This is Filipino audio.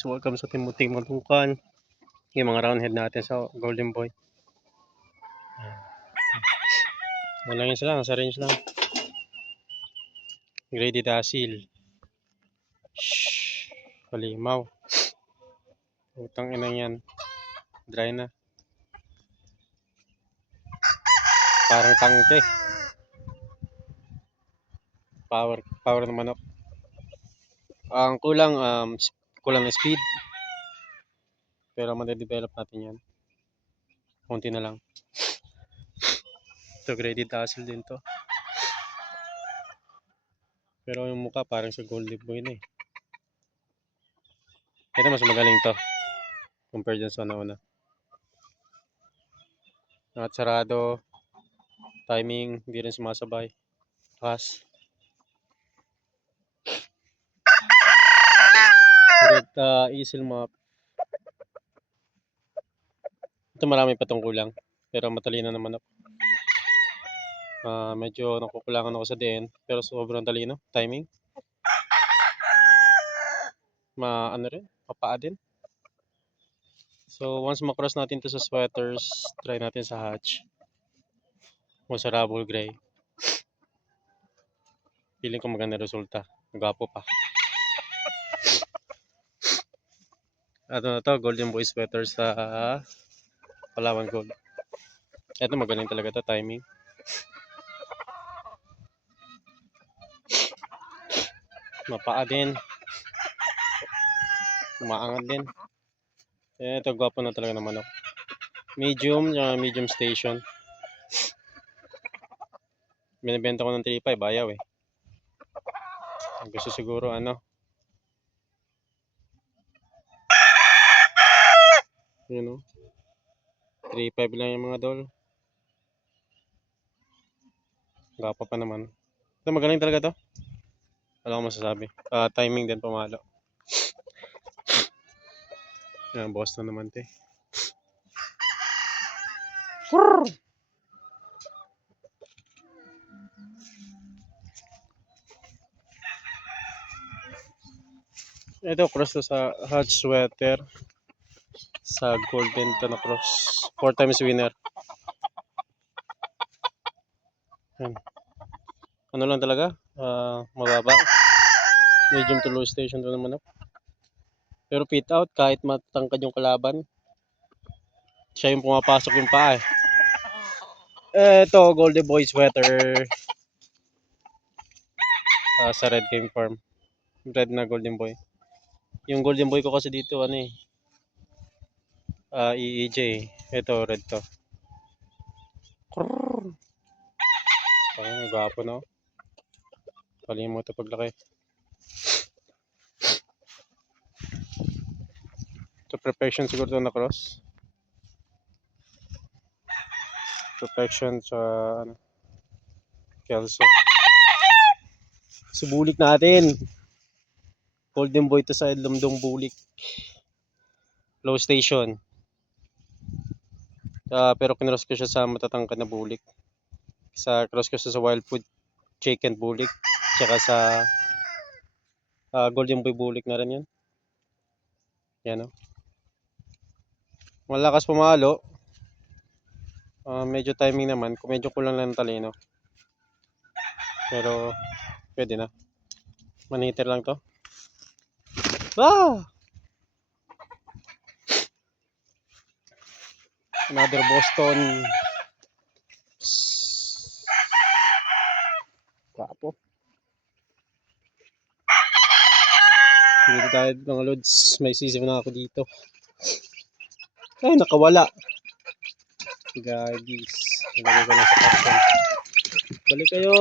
So welcome sa Timuting Matukan. Yung mga roundhead natin sa Golden Boy. Wala yun sila, nasa range lang. Grady Dasil. Shhh. Kalimaw. Utang ina yan. Dry na. Parang tangke. Power ng manok. Ang kulang ng speed. Pero ma-develop natin yan. Kunti na lang. Ito Grady Dasil din to. Pero yung mukha parang sa Golden Boy na eh. Ito mas magaling to. Compared dyan sa una. At sarado. Timing, hindi rin sumasabay. Pass. Red easel map. Ito marami pa tong kulang. Pero matalino naman ako. Medyo nakukulangan ako sa DN. Pero sobrang talino. Timing. Ano rin. Mapaa din. So once makross natin to sa sweaters, try natin sa hatch. O sa Rabble Gray. Feeling ko maganda resulta. Nagapo pa. Ano na to, Golden Boy sweater sa Palawan Gold. Ito magaling talaga to, timing. Mapaa din. Umaangat din. Ito, gwapo na talaga naman ako. Medium station. Binibenta ko ng 3.5, bayaw eh. Gusto siguro yun o. 3.5 lang yung mga doll. Gwapo pa naman. Ito magaling talaga to. Wala akong masasabi. Timing din pumalo. Yan, boss na naman te. Ito, cross to sa hatch sweater. Sa golden to na cross. 4 times winner. Yan. Ano lang talaga? Mababa. Medium to low station to naman ako. Pero fit out, kahit matangkad yung kalaban, siya yung pumapasok yung paa eh. Ito, Golden Boy sweater. Sa Red Game Farm. Red na Golden Boy. Yung Golden Boy ko kasi dito, EEJ. Ito, red to. Gwapo no? Paling mo ito paglaki. Ito, perfection siguro ito na cross. Perfection sa Kelso. Subulik natin. Golden Boy to sa Lumdong Bulik. Low station. Pero kinross ko siya sa matatangkad na bulik. Cross ko siya sa Wild Food Chicken bulik. Tsaka sa Golden Boy bulik na rin yan. Yan o. Malakas pumalo. Medyo timing naman. Medyo kulang lang ng talino. Pero pwede na. Maniter lang to. Another Boston. Kapo. Dito tayo mga lods. May sisiw na ako dito. Ay, nakawala. Gagis. Nalagay ko na sa caption. Balik kayo.